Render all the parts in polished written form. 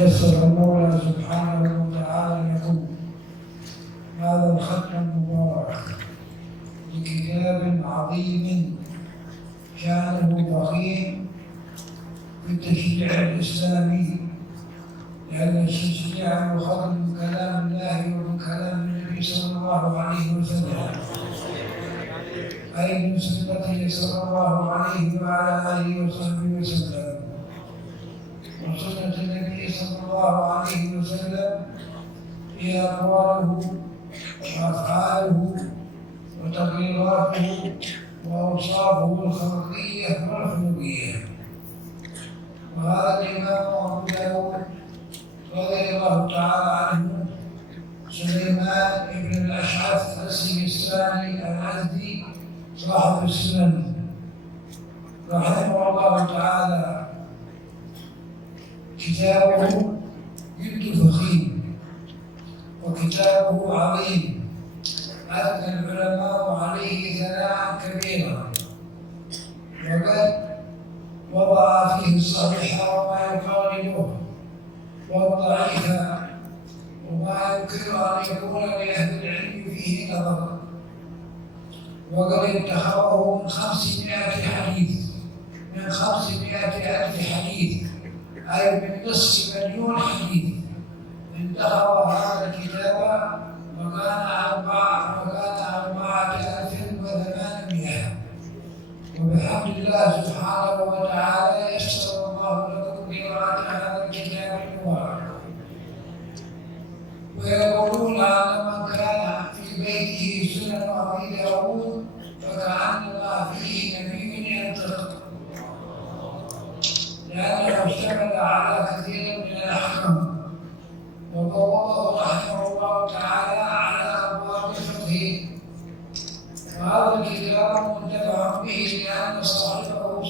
يسر المولى سبحانه وتعالى لكم هذا الختم المبارك لكتاب عظيم شانه ضخيم في التشريع الإسلامي، لأن التشريع يؤخذ من كلام الله ومن كلام النبي صلى الله عليه وسلم، أي من سنته صلى الله عليه وعلى آله وصحبه وسلم. وسنة النبي صلى الله عليه وسلم هي أقواله وأفعاله وتقريراته وأوصافه الخلقية والخلقية. وهذا الإمام أبو داود رضي الله تعالى عنه سليمان بن الأشعث السجستاني الأزدي صاحب السنن رحمه الله تعالى، كتابه جد فخيم وكتابه عظيم، أثنى العلماء عليه ثناء كبيرا، وقد وضع فيه الصحيح وما يقارنه والضعيف وما يمكن أن يكون لأهل العلم فيه نظر، وقد انتخبه من 500 حديث، من 500,000 حديث، أي من نصف مليون حديث. انتخب هذا الكتاب وكان 4,800، وبحمد الله سبحانه وتعالى يسر الله لكم قراءة هذا الكتاب المبارك. ويقولون أن من كان في بيته سنن أبي داود فكأنما فيه نبي ينطق، لأنه اشتمل على كثير من الأحكام، وبوضه رحمه الله تعالى على أبواب الفقه. وهذا الكتاب منتفع به لأن صاحبه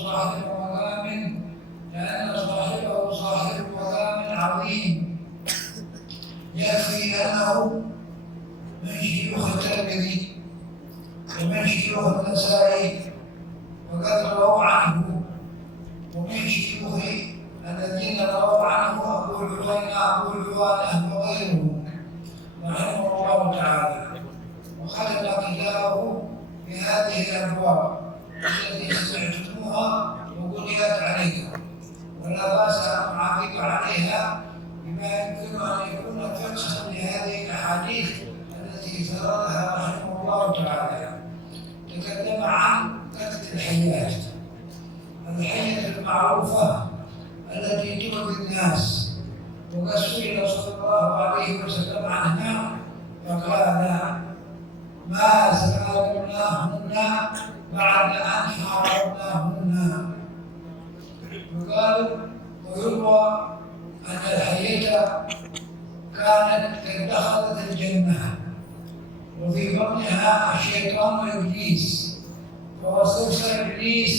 صاحب مقام عظيم، يكفي أنه من شيوخ الترمذي ومن شيوخ النسائي وقد رووا عنه، ومن شيوخ الذين رووا عنه أبو عوانة وغيره رحمه الله تعالى. وختم كتابه بهذه الأبواب التي سمعتموها وبنيت عليكم، ولا بأس أن أعقب عليها بما يمكن أن يكون فقها لهذه الأحاديث التي سردها رحمه الله تعالى. تكلم عن قتل الحيات، الحية المعروفة التي تؤذي الناس، وقد سئل صلى الله عليه وسلم عنها فقال: ما سألناهن بعد أن حرمناهن. ويروى أن الحية كانت قد دخلت الجنة وفي بطنها الشيطان وإبليس، فوسوس إبليس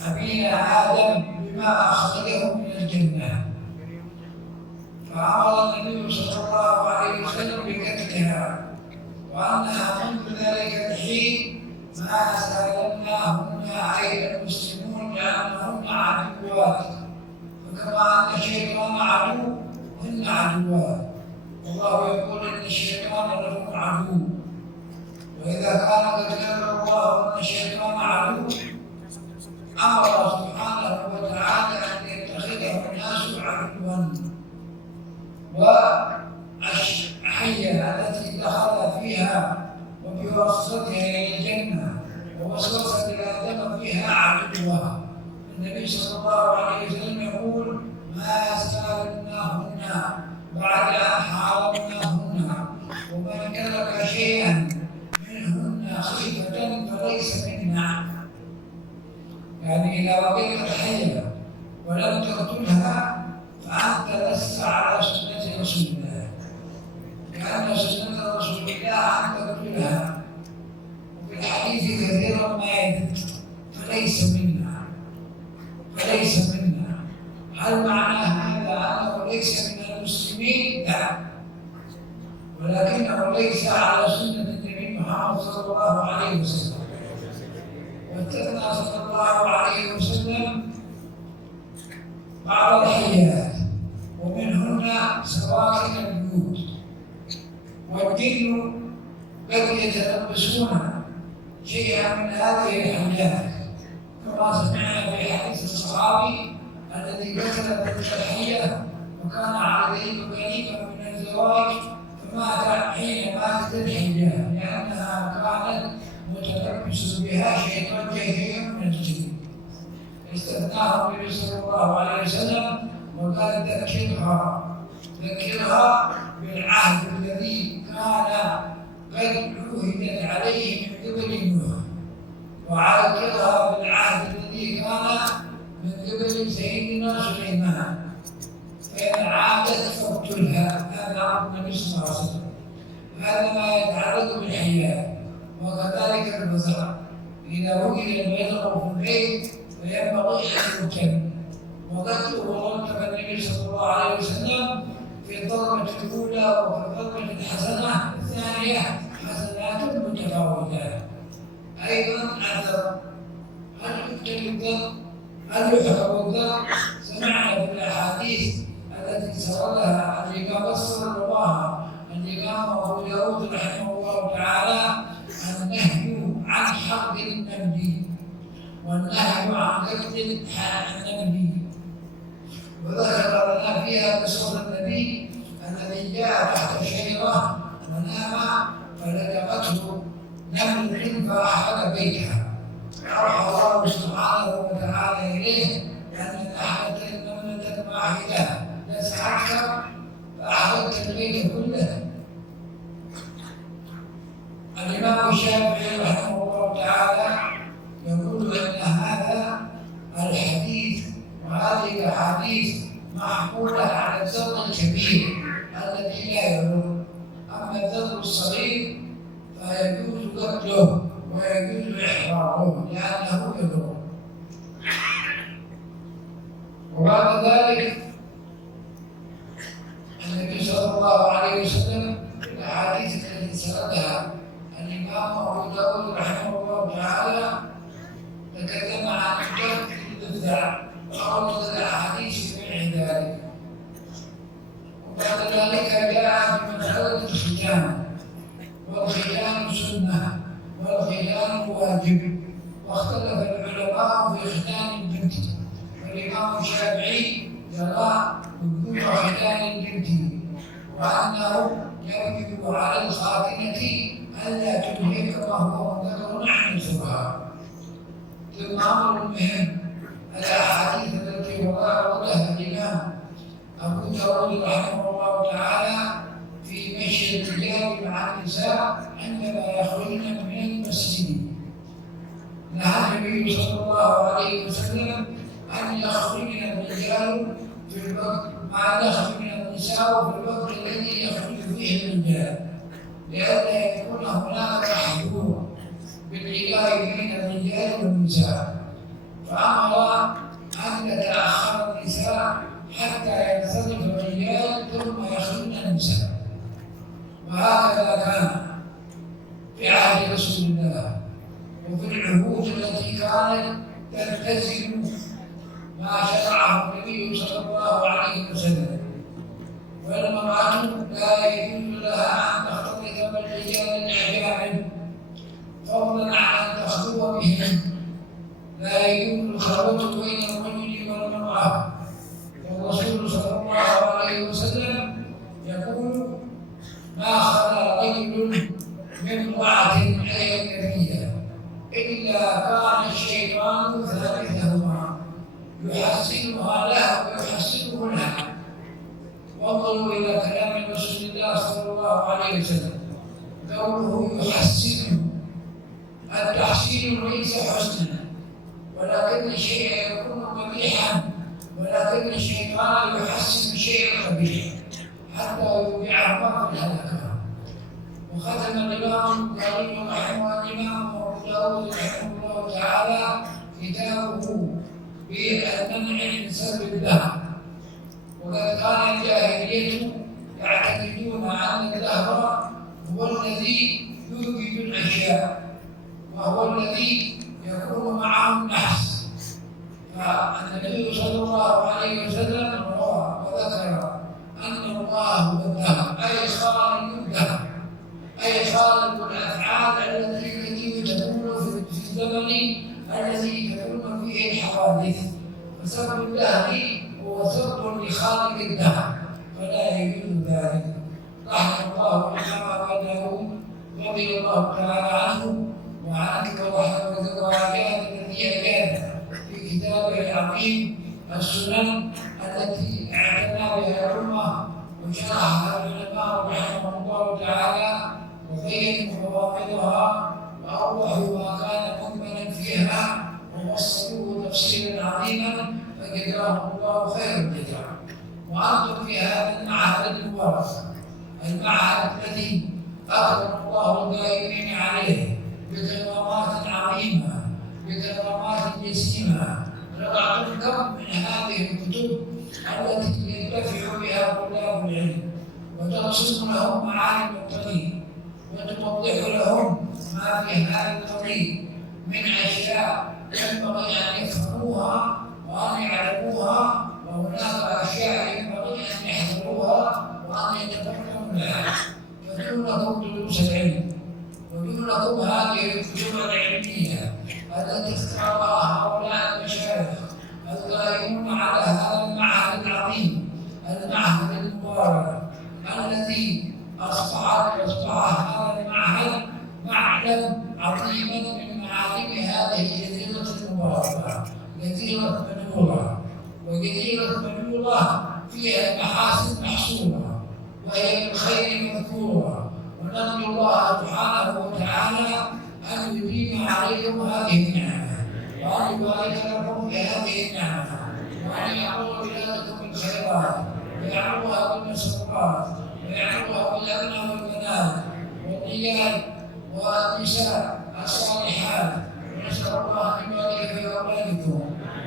لأبينا آدم بما أخرجه من الجنة، فأمر النبي صلى الله عليه وسلم بقتلها، وأنها منذ ذلك الحين ما سالمناهن أي المسلمون لأنهن عدوات، فكما أن الشيطان عدو هن عدوات، والله يقول إن الشيطان لكم عدو. وإذا كان قد ذكر الله أن الشيطان عدو أمر سبحانه وتعالى أن يتخذه الناس عدوا. والحية التي دخل فيها وبواسطتها إلى الجنة ووسوس لآدم فيها عدوها، النبي صلى الله عليه وسلم يقول: ما سالناهن بعد أن حرمناهن، ومن ترك شيئا منهن خيفة فليس منا. يعني إذا رضيت الحية ولم تقتلها فأنت لست على سنة رسول الله، لأن سنة رسول الله أن تقتلها. وفي الحديث كثيرا ما يدل فليس منا. هل معنى هذا أنه ليس من المسلمين؟ لا، ولكنه ليس على سنة النبي محمد صلى الله عليه وسلم. واتقنا صلى الله عليه وسلم بعض الحيات ومنهن سواكن البيوت، والجن قد يتلبسون شيئا من هذه الحيات، كما سمعنا في حديث الصحابي الذي قتل تلك الحية وكان عليه قريبا من الزواج فمات حين ماتت الحية لأنها كانت متلبس بها شيطان كثير من الجن. استثناه النبي صلى الله عليه وسلم وقال ذكرها بالعهد الذي كان قد عهدت عليه من قبل نوح، وعذرها بالعهد الذي كان من قبل سيدنا سليمان، فإن عادت فاقتلها. هذا أمر النبي صلى الله عليه وسلم. هذا ما يتعلق بالحيات. وكذلك البزر، إذا وجد البزر في البيت فينبغي أن يقتل، وقتله رتب النبي صلى الله عليه وسلم في الضربة الأولى وفي الضربة الحسنة الثانية حسنات متفاوتات. أيضا الذر، هل يقتل الذر؟ هل يحرم الذر؟ سمعنا في الأحاديث التي سردها الإمام الصلوات الإمام أبو داود رحمه الله تعالى النهي عن حرب النبي والنهي عن قتل النبي، وذكر لنا فيها قصة النبي الذي جاء تحت شجرة ونام فلدغته نمل فأحرق بيتها، فأوحى الله سبحانه وتعالى إليه أن أحرقت النملة واحدة لسعتك فأحرقت البيت كله. الإمام الشافعي رحمه الله تعالى يقول أن هذا الحديث وهذه الأحاديث محمولة على الذر الكبير الذي لا يضر، أما الذر الصغير فيجوز قتله ويجوز إحراقه لأنه يضر. وبعد ذلك النبي صلى الله عليه وسلم في الأحاديث التي سردها الإمام أبو داود رحمه الله تعالى تكلم عن قتل الضفدع وأورد الأحاديث من ذلك. وبعد ذلك جاء في مسألة الختان، والختان سنة والختان واجب، واختلف العلماء في ختان البنت، والإمام الشافعي يرى وجوب ختان البنت وأنه يجب على الخاتنة ألا تلهك ما هو مذكر عن الفقهاء. ثم أمر مهم الأحاديث التي وردها الإمام أبو داود رحمه الله تعالى في مشي الرجال مع النساء عندما يخرجن من المسجد. نهى النبي صلى الله عليه وسلم أن يخرجن الرجال في الوقت ما يخرجن النساء في الوقت الذي يخرج فيه الرجال، لئلا يكون هناك محظور باللقاء بين الرجال والنساء، فأمر أن يتأخر النساء حتى ينصرف الرجال ثم يخرجن النساء. وهكذا كان في عهد رسول الله وفي العهود التي كانت تلتزم ما شرعه النبي صلى الله عليه وسلم. والمرأة لا يجوز لها أن تختلط بالرجال الأجانب فضلا عن أن تخلو بهم، لا يجوز الخلوة بين الرجل والمرأة. والرسول صلى الله عليه وسلم يقول ما خلا رجل من امرأة أجنبية إلا كان الشيطان ثالثهما يحسنها له ويحسنه لها. وانظروا إلى كلام رسول الله صلى الله عليه وسلم، قوله يحسنه، التحسين ليس حسنا ولكن الشيء يكون قبيحا، ولكن الشيطان يحسن شيئا قبيحا حتى يوقعهما في الهلكة. وختم الإمام البخاري رحمه الإمام أبو داود رحمه الله تعالى كتابه بالمنع من سب الدهر. وقد كان الجاهلية يعتقدون أن الدهر هو الذي يوجد الأشياء وهو الذي يكون معه النحس. فالنبي صلى الله عليه وسلم الله هو الدهر، أي خالق الدهر، أي خالق الأفعال التي تكون في الزمن الذي تكون فيه الحوادث. فسبب الدهر هو سبب لخالق الدهر، فلا يجوز ذلك. رحم الله الإمام داود رضي الله تعالى عنه وعنك ورحمة وعافية الذي أجاد في كتابه العظيم السنن التي اعتنى بها الأمة وشرحها العلماء رحمهم الله تعالى وبينوا فوائدها وأوضحوا ما كان مجملا فيها ووصلوه تفصيلا عظيما فجزاهم الله خير الجزاء. وأنتم في هذا المعهد المبارك، المعهد الذي أكرم الله الدائمين عليه بكرامات عظيمة بكرامات جسيمة. رضعتم كم من هذه الكتب التي ينتفع بها طلاب العلم وترسم لهم معالم الطريق وتوضح لهم ما في هذا الطريق من أشياء ينبغي أن يفهموها وأن يعلموها، وهناك أشياء ينبغي أن يحذروها وأن يتفهموا لها. فدونكم دروس العلم ودونكم هذه الكتب العلمية التي اختارها هؤلاء المشايخ القائمون على هذا المعهد العظيم، المعهد المبارك الذي أصبح هذا المعهد معلم عظيما من معالم هذه الجزيرة المباركة، جزيرة بنورة. وجزيرة بنورة فيها المحاسن محصورة وهي بالخير مذكورة، ونرجو الله سبحانه وتعالى أن يديم عليكم هذه النعمة وأن يبارك لكم في هذه النعمة وأن يعمر بلادكم بالخيرات ويعمرها بالمسرات ويعمرها بالأبناء والبنات والرجال والنساء الصالحات. ونسأل الله أن يبارك في أولادكم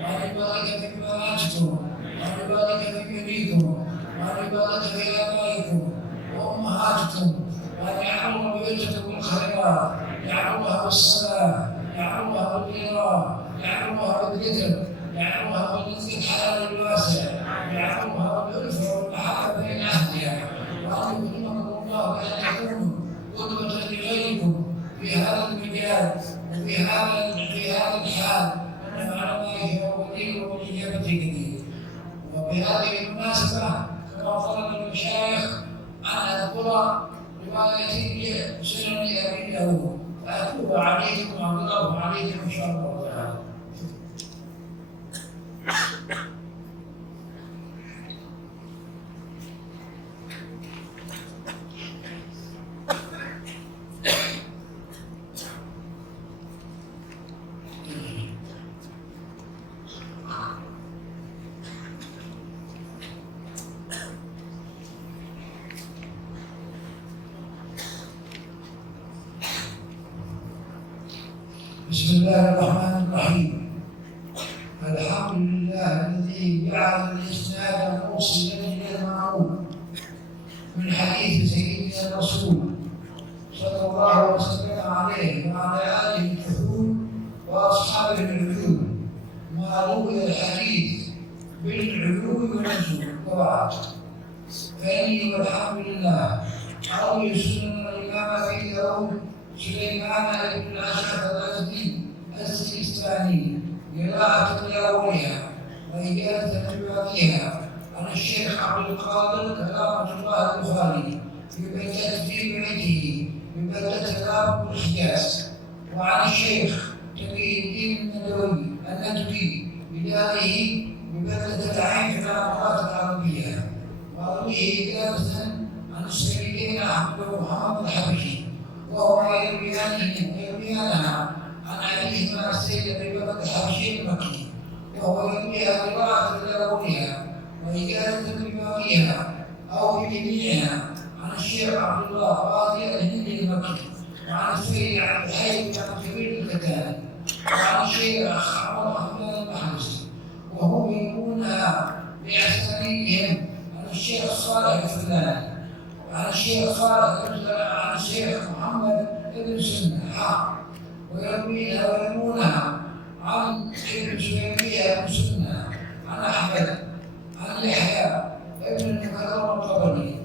وأن يبارك في بناتكم وأن يبارك في بنيكم وأن يبارك في آبائكم وأمهاتكم وأن يعمر بيوتكم بالخيرات، يعمرها بالصلاة، يعمرها بالقراءة، يعمرها بالذكر، يعمرها بالرزق الحلال الواسع، يعمرها بالألفة والمحبة بين أهلها، وأن يكرمكم الله بأن تكونوا قدوة لغيركم في هذا المجال وفي هذا الحال، أنه على ما يشاء قدير والإجابة جديد. وبهذه المناسبة كما طلب المشايخ أن أذكر رواية سنن أبي داود فأتوب عليكم وأعرضه عليكم إن شاء الله تعالى. بسم الله الرحمن الرحيم. الحمد لله الذي جعل الإسناد موصلا إلى المعروف من حديث سيدنا الرسول صلى الله وسلم عليه وعلى آله الفحول وأصحابه العلوم، ما روي الحديث بالعلو والنزول. وبعد، فإني والحمد لله أروي سنن الإمام أبي داود سليمان بن الأشعث الأزدي السيستاني قراءة تلاويها وإجازة تلاويها عن الشيخ عبد القادر كرامة الله البخاري في بيته ببلدة باب الحجاز، وعن الشيخ تقي الدين الندوي بداره ببلدة العين في العمارات العربية، وأرويه إجازة عن السيدين أحمد ومحمد الحبشي وهو يرويانها عن أبيهما السيد أبي بكر الحبشي المكي، وهو يرويها قراءة تلاويها وإجازة بباقيها أو بجميعها عن الشيخ عبد الله قاضي الهندي المكي، وعن السيد عبد الحي بن كبير الكتاني، وعن الشيخ عمر حمدان المحرسي، وهم يروونها بأسانيدهم عن الشيخ صالح الفلاني، عن الشيخ عن الشيخ محمد بن سنة، ويروونها عن ابن سليمية بن سنة، عن أحمد، عن يحيى ابن المكرم الطبري،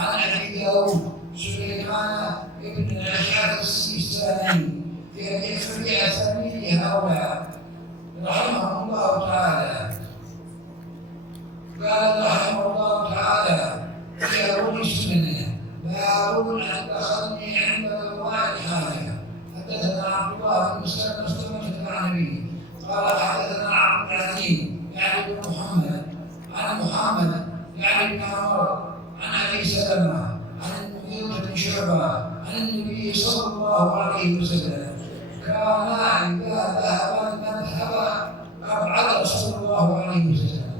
عن أبي داود سليمان بن الأشعث السيستاني في أسانيد هؤلاء رحمه الله تعالى. قال رحمه الله تعالى في أول السنة باب أن تخلني عند رواية الحاجة. حدثنا عبد الله بن مسلمة عن النبي قال حدثنا عبد العزيز يعني بن محمد عن محمد يعني بن عمر عن أبي سلمة عن المغيرة بن شعبة عن النبي صلى الله عليه وسلم كانا إذا ذهب المذهب أبعد صلى الله عليه وسلم.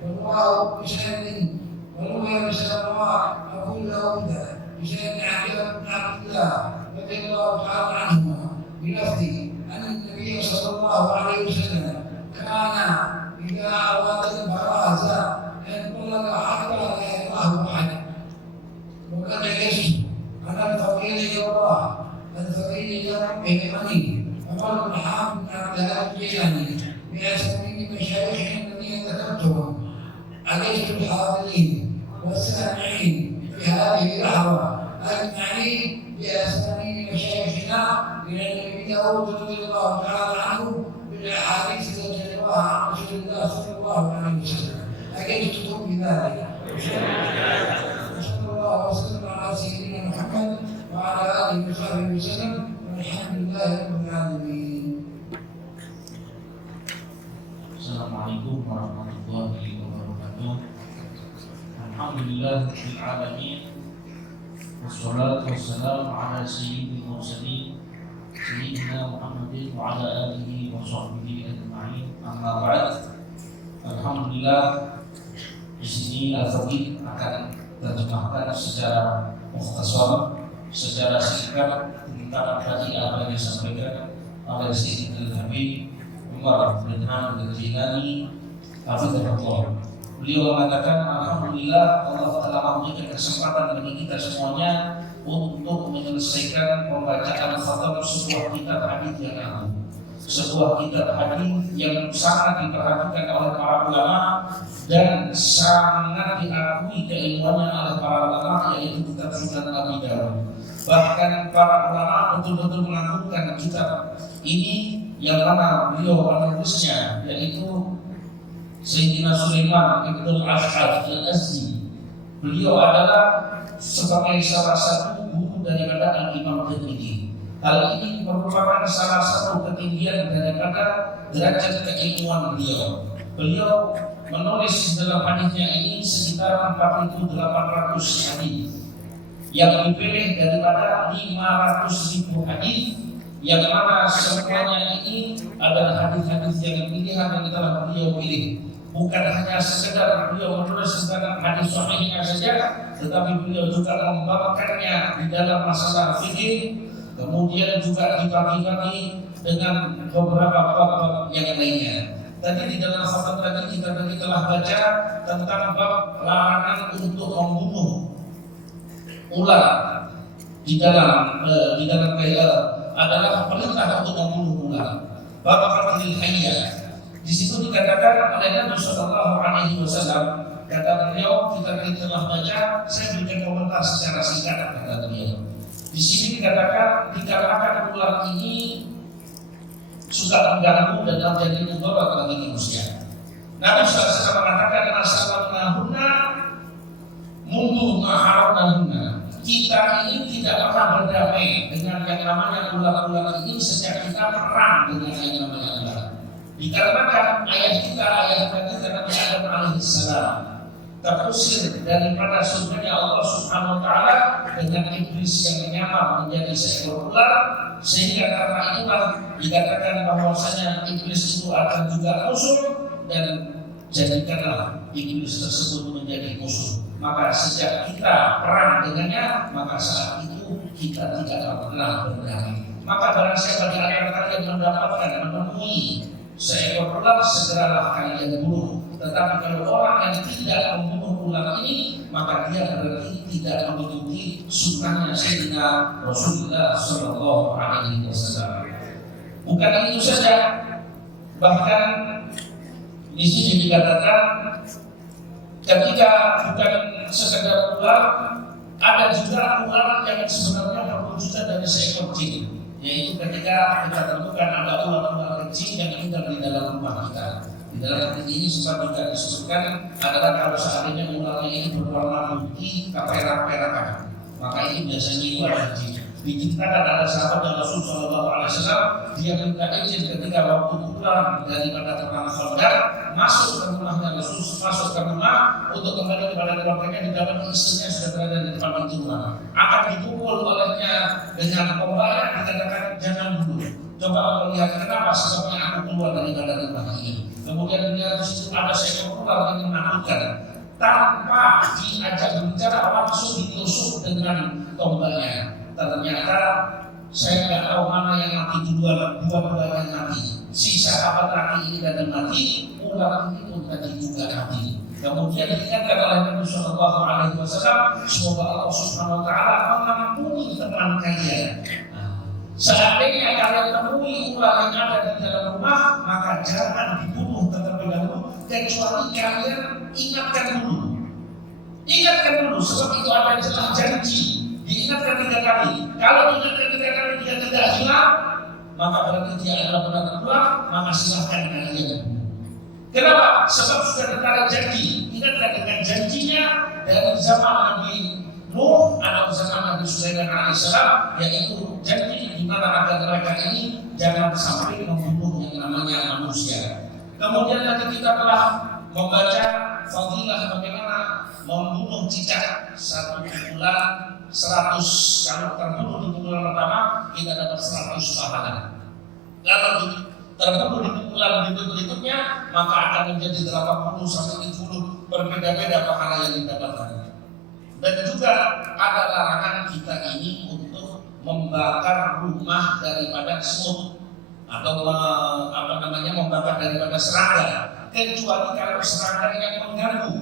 والله بسند وروي بسنوات أبو داود بسند عبد الله رضي الله تعالى عنهما بلفظ أن النبي صلى الله عليه وسلم كان إذا أراد البراز انطلق حتى لا يراه أحد، وكان يسجد على الفقير إلى الله الفقير إلى ربه الغني. فقال ابن حامد بن عبد الله الجيلاني بأسانيد مشايخه الذين ذكرتهم عليك الحاضرين والسامعين في هذه اللحظة أجمعين بأسانيد مشايخنا إلى النبي داود رضي الله تعالى عنه بالأحاديث التي رواها عن رسول الله صلى الله عليه وسلم. أجدتكم بذلك. وصلى الله وسلم على سيدنا محمد وعلى آله وصحبه وسلم والحمد لله رب العالمين. Assalamualaikum warahmatullahi wabarakatuh. Alhamdulillah rabbil alamin. Wassalatu wassalamu ala sayyidil mursalin sayyidina Muhammadin wa ala alihi wa sahbihi ajma'in. Amma ba'd. Alhamdulillah, di sini Al-Faqih akan terjemahkan secara mukhtasar, secara singkat tentang tadi apa yang disampaikan oleh Sayyidina Al-Habib Umar bin Hamid Al-Jilani hafizahullah. Beliau mengatakan, alhamdulillah Allah telah memberikan kesempatan bagi kita semuanya untuk menyelesaikan pembacaan khatam sebuah kitab hadis yang agung, sebuah kitab hadis yang sangat diperhatikan oleh para ulama dan sangat diakui keilmuannya oleh para ulama, yaitu kitab Sunan Abi Dawud. Bahkan para ulama betul-betul mengagungkan kitab ini yang mana beliau penulisnya yaitu Sayyidina Sulaiman ibn al-Ash'ath al-Azdi. Beliau adalah sebagai salah satu guru daripada Al-Imam Tirmidzi. Hal ini merupakan salah satu ketinggian daripada derajat keilmuan beliau. Beliau menulis dalam hadisnya ini sekitar 4.800 hadis yang dipilih daripada 500.000 hadis, yang mana semuanya ini adalah hadis-hadis yang pilihan yang telah beliau pilih. Bukan hanya sekedar beliau menulis tentang hadis sahihnya saja, tetapi beliau juga membawakannya di dalam masalah fikih, kemudian juga dibagi-bagi dengan beberapa bab yang lainnya. Tadi di dalam khatam tadi kita telah baca tentang bab larangan untuk membunuh ular di dalam adalah perintah untuk membunuh ular. Bab qatlil hayyah. Di situ dikatakan oleh Nabi Sallallahu Alaihi Wasallam, kata beliau, kita telah baca, saya berikan komentar secara singkat kata beliau. Di sini dikatakan dikarenakan ular ini suka mengganggu dan menjadi mudarat bagi manusia. Nabi SAW mengatakan asallamnahunna mundu maharnahunna. Kita ini tidak pernah berdamai dengan yang namanya ular-ular ini sejak kita perang dengan yang namanya ular. Dikarenakan ayah kita Nabi Adam alaihissalam terusir daripada surganya Allah Subhanahu wa taala dengan iblis yang menyamar menjadi seekor ular, sehingga karena itulah dikatakan bahwasanya iblis itu akan juga musuh, dan jadikanlah iblis tersebut menjadi musuh. Maka sejak kita perang dengannya, maka saat itu kita tidak pernah berdamai. Maka barang siapa di antara kalian mendapatkan menemui seekor ular, segeralah kalian bunuh. Tetapi kalau orang yang tidak membunuh ular ini, maka dia berarti tidak mengikuti sunnahnya Sayyidina Rasulullah Sallallahu Alaihi Wasallam. Bukan itu saja, bahkan di sini dikatakan ketika bukan sekedar ular, Ada juga ular yang sebenarnya berwujudan dari seekor jin, yaitu ketika kita temukan ada ular-ular kecil yang tinggal di dalam rumah kita. Di dalam hadis ini sempat juga disebutkan adalah kalau seandainya ularnya ini berwarna putih keperak-perakan, maka ini biasanya itu adalah jin. Diceritakan ada sahabat yang Rasul Shallallahu Alaihi Wasallam dia minta izin ketika waktu pulang daripada perang Khandaq masuk ke rumahnya Rasul, masuk ke rumah untuk kembali kepada keluarganya, didapat istrinya sudah berada di depan pintu rumah, akan dipukul olehnya dengan tombak, dikatakan jangan dulu, coba melihat kenapa sebabnya aku keluar daripada rumah ini. Kemudian dia di situ ada seekor ular yang menakutkan, tanpa diajak berbicara langsung ditusuk dengan tombaknya. Ternyata saya nggak tahu mana yang mati dua-duanya mati. Sisa apa lagi ini dan mati, ular ini pun tadi juga mati. Kemudian dikatakan oleh Nabi Shallallahu Alaihi Wasallam, semoga Allah Subhanahu Wa Taala mengampuni teman kalian. Seandainya kalian temui ular yang ada di dalam rumah, maka jangan dibunuh terlebih dahulu, kecuali kalian ingatkan dulu. Ingatkan dulu, sebab itu ada jelas janji. Diingatkan 3 kali. Kalau diingatkan 3 kali dia tidak hilang, maka berarti dia adalah benar keluar, maka silahkan kalian. Kenapa? Sebab sudah ditarik janji. Ingatkan dengan janjinya dari zaman Nabi Nuh atau zaman Nabi Sulaiman alaihissalam, yaitu janji di mana agar mereka ini jangan sampai membunuh yang namanya manusia. Kemudian nanti kita telah membaca fadilah bagaimana membunuh cicak 1 pukulan 100, kalau terbunuh di pukulan pertama kita dapat 100 pahala. Kalau terbunuh di pukulan berikutnya maka akan menjadi 80 sampai 70 berbeda-beda pahala yang didapatkan. Dan juga ada larangan kita ini untuk membakar rumah daripada semut atau membakar daripada serangga, kecuali kalau serangga yang mengganggu.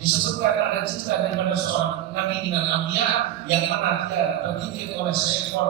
Disebutkan ada cerita daripada seorang nabi dan anbiya yang mana dia tergigit oleh seekor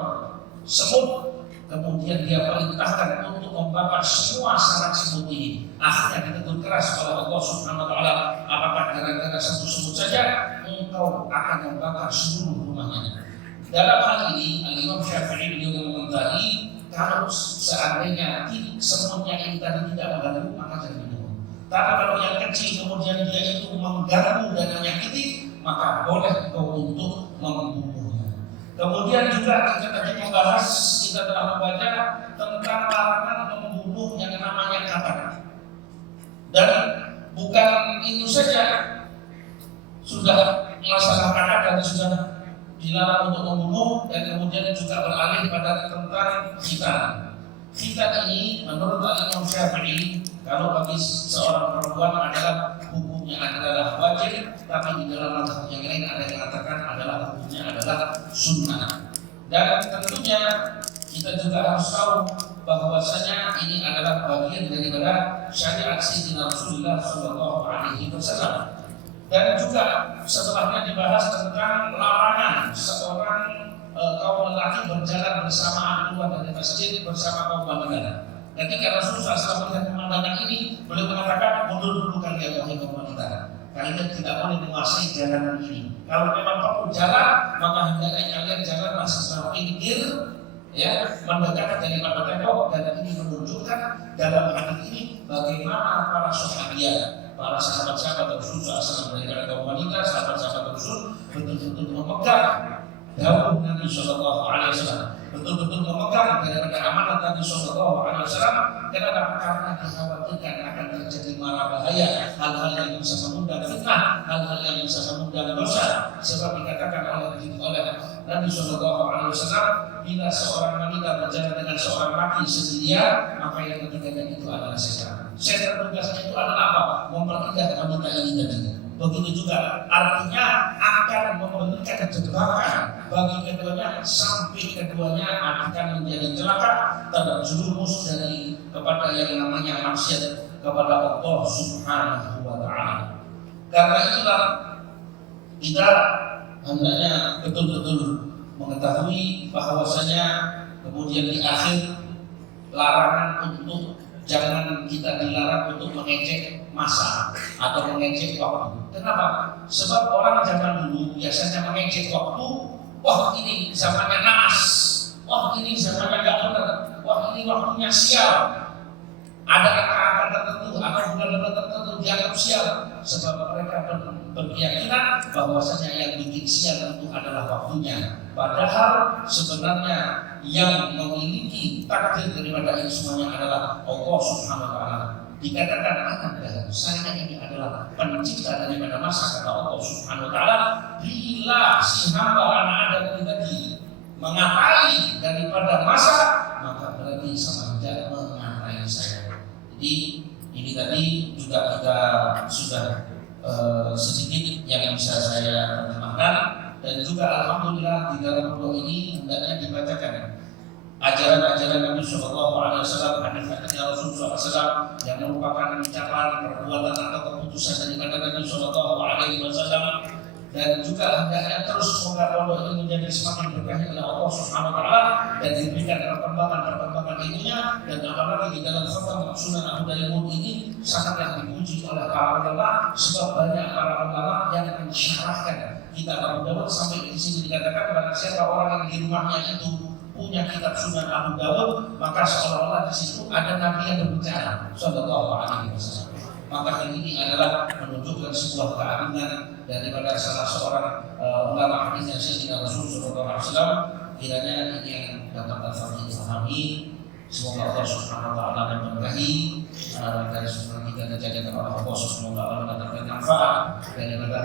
semut, kemudian dia perintahkan untuk membakar semua sarang semut ini. Akhirnya ditegur keras oleh Allah Subhanahu Wa Taala, apakah gara-gara satu semut saja engkau akan membakar seluruh rumahnya? Dalam hal ini Al-Imam Syafi'i beliau mengomentari, kalau seandainya semutnya ini tadi tidak mengganggu maka jangan dibunuh. Tapi kalau yang kecil kemudian dia itu mengganggu dan menyakiti, maka boleh untuk membunuhnya. Kemudian juga kita tadi membahas, kita telah membaca tentang larangan membunuh yang namanya katak. Dan bukan itu saja, sudah masalah katak dan sudah dilarang untuk membunuh, dan kemudian juga beralih pada tentang khitan. Khitan ini menurut Imam Syafi'i, kalau bagi seorang perempuan adalah hukumnya adalah wajib, tapi di dalam mazhab yang lain ada yang mengatakan adalah hukumnya adalah sunnah. Dan tentunya kita juga harus tahu bahwasanya ini adalah bagian daripada syariat Sayyidina Rasulullah Shallallahu Alaihi Wasallam. Dan juga setelahnya dibahas tentang larangan seorang kaum lelaki berjalan bersamaan keluar dari masjid bersama kaum wanita. Ketika Rasulullah SAW melihat pemandangan ini, beliau mengatakan, mundur dulu kalian wahai kaum wanita. Kalian tidak boleh menguasai jalanan ini. Kalau memang perlu jalan, maka hendaknya kalian jalan secara pinggir, ya, mendekat daripada tembok. Dan ini menunjukkan dalam hadis ini bagaimana para sahabat, para sahabat-sahabat Rasulullah SAW daripada kaum wanita, sahabat-sahabat Rasul betul-betul memegang dakwah Nabi Shallallahu Alaihi Wasallam, betul-betul memegang daripada amanat Nabi Shallallahu Alaihi Wasallam. Kenapa? Karena dikhawatirkan akan terjadi mara bahaya, hal-hal yang bisa mengundang fitnah, hal-hal yang bisa mengundang dosa. Sebab dikatakan oleh Nabi Shallallahu Alaihi Wasallam, bila seorang wanita berjalan dengan seorang laki sendirian, maka yang ketiganya itu adalah setan. Setan tugasnya itu adalah apa? Memperindah wanita ini tadi. Begitu juga artinya akan memberikan jebakan bagi keduanya sampai keduanya akan menjadi celaka terjerumus dari kepada yang namanya maksiat kepada Allah Subhanahu Wa Taala. Karena itulah kita hendaknya betul-betul mengetahui bahwasanya kemudian di akhir larangan untuk Jangan kita dilarang untuk mengejek masa atau mengejek waktu. Kenapa? Sebab orang zaman dulu biasanya mengejek waktu. Wah, ini zamannya naas. Wah, ini zamannya gak benar. Wah, ini waktunya sial. Ada angka-angka tertentu atau bulan-bulan tertentu dianggap sial. Sebab mereka berkeyakinan bahwasanya yang bikin sial itu adalah waktunya. Padahal sebenarnya yang memiliki takdir daripada ini semuanya adalah Allah Subhanahu wa Ta'ala. Dikatakan Anda, saya ini adalah pencipta daripada masa, kata Allah Subhanahu wa Ta'ala. Bila si hamba anak Adam ini tadi mengatai daripada masa, maka berarti sama saja mengatai saya. Jadi ini tadi juga kita sudah sedikit yang bisa saya terjemahkan. Dan juga alhamdulillah di dalam doa ini hendaknya dibacakan ajaran-ajaran Nabi Sallallahu Alaihi Wasallam, hadis-hadisnya Rasulullah SAW yang merupakan ucapan, perbuatan atau keputusan daripada Nabi Sallallahu Alaihi Wasallam. Dan juga hendaknya terus semoga doa ini menjadi semakin berkah oleh Allah Subhanahu Wa Taala dan diberikan perkembangan ilmunya. Dan apalagi di dalam khatam Sunan Abu Dawud ini sangatlah dipuji oleh para ulama, sebab banyak para ulama yang mensyarahkan kitab Abu Dawud. Sampai di sini dikatakan barang siapa orang yang di rumahnya itu punya kitab Sunan Abu Dawud, maka seolah-olah di situ ada Nabi yang berbicara Sallallahu Alaihi Wasallam. Maka hal ini adalah menunjukkan sebuah keagungan daripada salah seorang ulama hadis yang Sayyidina Rasul Sallallahu Alaihi Wasallam. Kiranya ini yang dapat kita pahami. Semoga Allah Subhanahu Wa Taala memberkahi dan semoga kita dijaga oleh Allah Subhanahu Wa Taala dan manfaat daripada